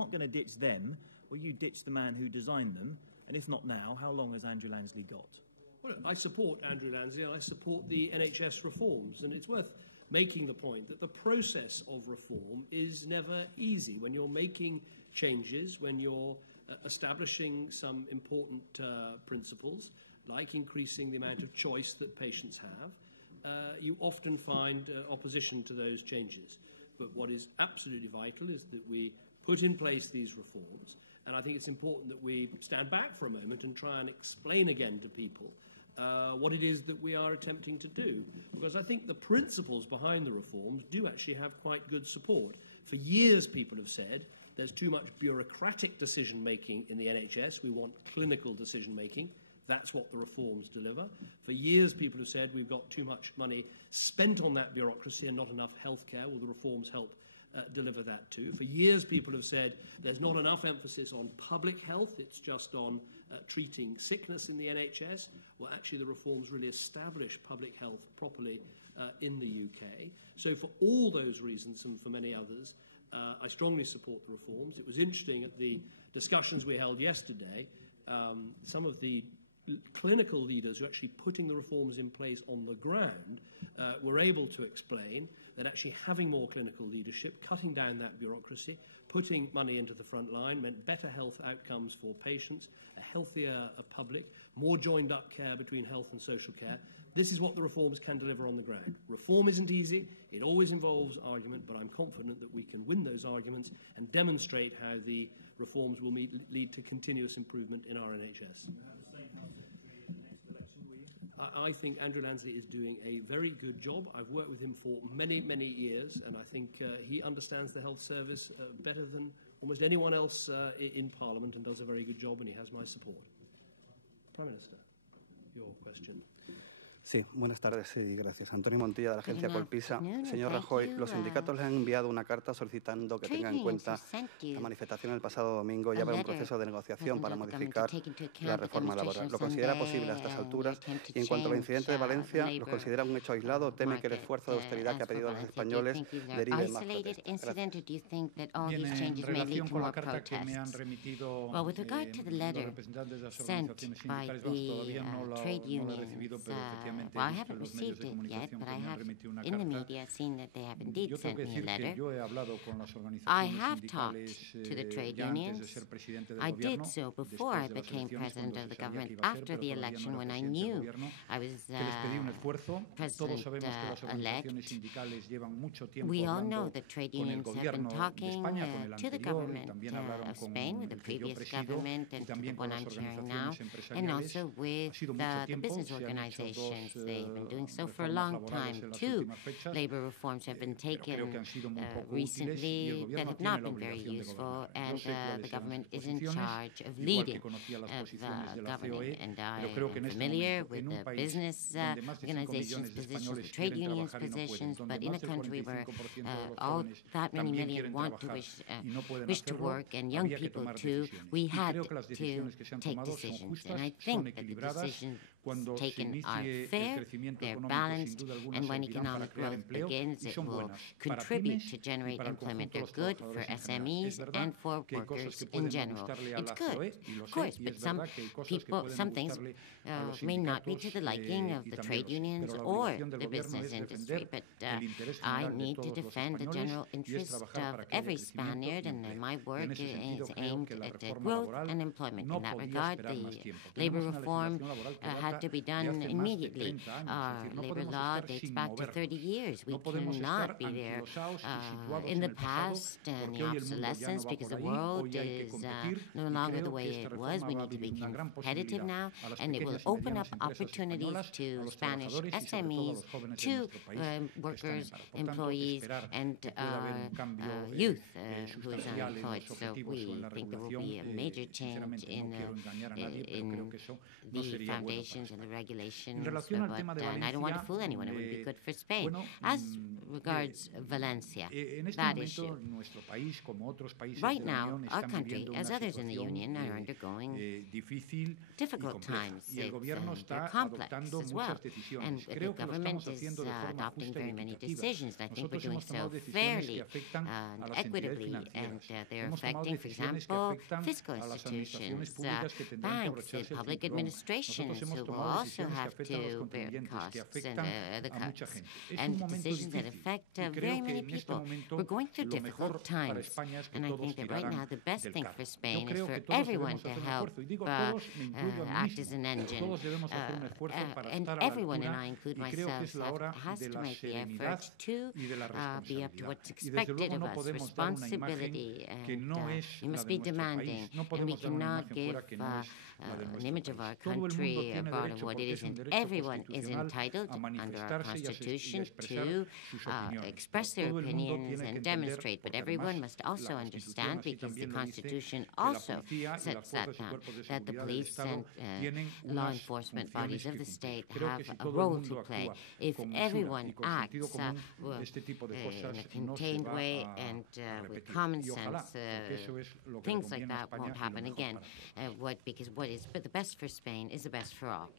not going to ditch them, well, you ditch the man who designed them. And if not now, how long has Andrew Lansley got? Well, I support Andrew Lansley and I support the NHS reforms. And it's worth making the point that the process of reform is never easy. When you're making changes, when you're establishing some important principles, like increasing the amount of choice that patients have, you often find opposition to those changes. But what is absolutely vital is that we put in place these reforms, and I think it's important that we stand back for a moment and try and explain again to people what it is that we are attempting to do. Because I think the principles behind the reforms do actually have quite good support. For years, people have said there's too much bureaucratic decision-making in the NHS. We want clinical decision-making. That's what the reforms deliver. For years, people have said we've got too much money spent on that bureaucracy and not enough healthcare. Well, the reforms help deliver that too. For years, people have said there's not enough emphasis on public health. It's just on treating sickness in the NHS. Well, actually, the reforms really establish public health properly in the UK. So for all those reasons and for many others, I strongly support the reforms. It was interesting at the discussions we held yesterday, some of the clinical leaders who are actually putting the reforms in place on the ground were able to explain that actually having more clinical leadership, cutting down that bureaucracy, putting money into the front line meant better health outcomes for patients, a healthier public, more joined-up care between health and social care. This is what the reforms can deliver on the ground. Reform isn't easy. It always involves argument, but I'm confident that we can win those arguments and demonstrate how the reforms will lead to continuous improvement in our NHS. I think Andrew Lansley is doing a very good job. I've worked with him for many, many years, and I think he understands the health service better than almost anyone else in Parliament and does a very good job, and he has my support. Prime Minister, your question. Sí, buenas tardes y gracias. Antonio Montilla, de la agencia Colpisa. Señor Rajoy, los sindicatos le han enviado una carta solicitando que tenga en cuenta la manifestación el pasado domingo y habrá un proceso de negociación para modificar la reforma laboral. ¿Lo considera posible a estas alturas? Y en cuanto al incidente de Valencia, ¿lo considera un hecho aislado o teme que el esfuerzo de austeridad que ha pedido a los españoles derive en más protestas? Bien, en relación con la carta que me han remitido los representantes de las organizaciones sindicales, todavía no la he recibido, pero efectivamente Well, I haven't received it yet, but I have in the media seen that they have indeed sent me a letter. I have talked to the trade unions. I did so before I became president of the government. After the election, when I knew I was president-elect, we all know that trade unions have been talking to the government of Spain, with the previous government and the one I'm chairing now, and also with the business organizations. They've been doing so for a long time. 2 labor reforms have been taken recently that have not been very useful, and the government is in charge of leading, of governing. And I'm familiar with the business organizations' positions, the trade unions' positions, but in a country where all that many million want to wish to work, and young people too, we had to take decisions. And I think that the decisions taken are fair, they're balanced, and when economic growth begins, it will contribute to generate employment. They're good for SMEs and for workers in general. It's good, of course, but some things may not be to the liking of the trade unions or the business industry, but I need to defend the general interest of every Spaniard, and my work is aimed at growth and employment. In that regard, the labor reform had to be done immediately. Our labor law dates back to 30 years. We cannot be there in the past and the obsolescence, because the world is no longer the way it was. We need to be competitive now, and it will open up opportunities to Spanish SMEs, to workers, employees, and youth who is unemployed. So we think there will be a major change in the foundations and the regulation and I don't want to fool anyone. It would be good for Spain. As regards Valencia, that issue. Right now, our country, as others in the Union, are undergoing difficult times. They're complex as well. And the government is adopting very many decisions. I think we're doing so fairly and equitably, and they're affecting, for example, fiscal institutions, banks, public administrations, who will also have to bear costs and the cuts, and decisions that affect very many people. We're going through difficult times, and I think that right now the best thing for Spain is for everyone to help act as an engine, and everyone, and I include myself, has to make the effort to be up to what's expected of us. Responsibility, and we must be demanding, and we cannot give an image of our country abroad of what it isn't. Everyone is entitled under our Constitution to express their opinions and demonstrate, but everyone must also understand, because the Constitution also sets that down, that the police and law enforcement bodies of the state have a role to play. If everyone acts in a contained way and with common sense, things like that won't happen again. Because what is the best for Spain is the best for all.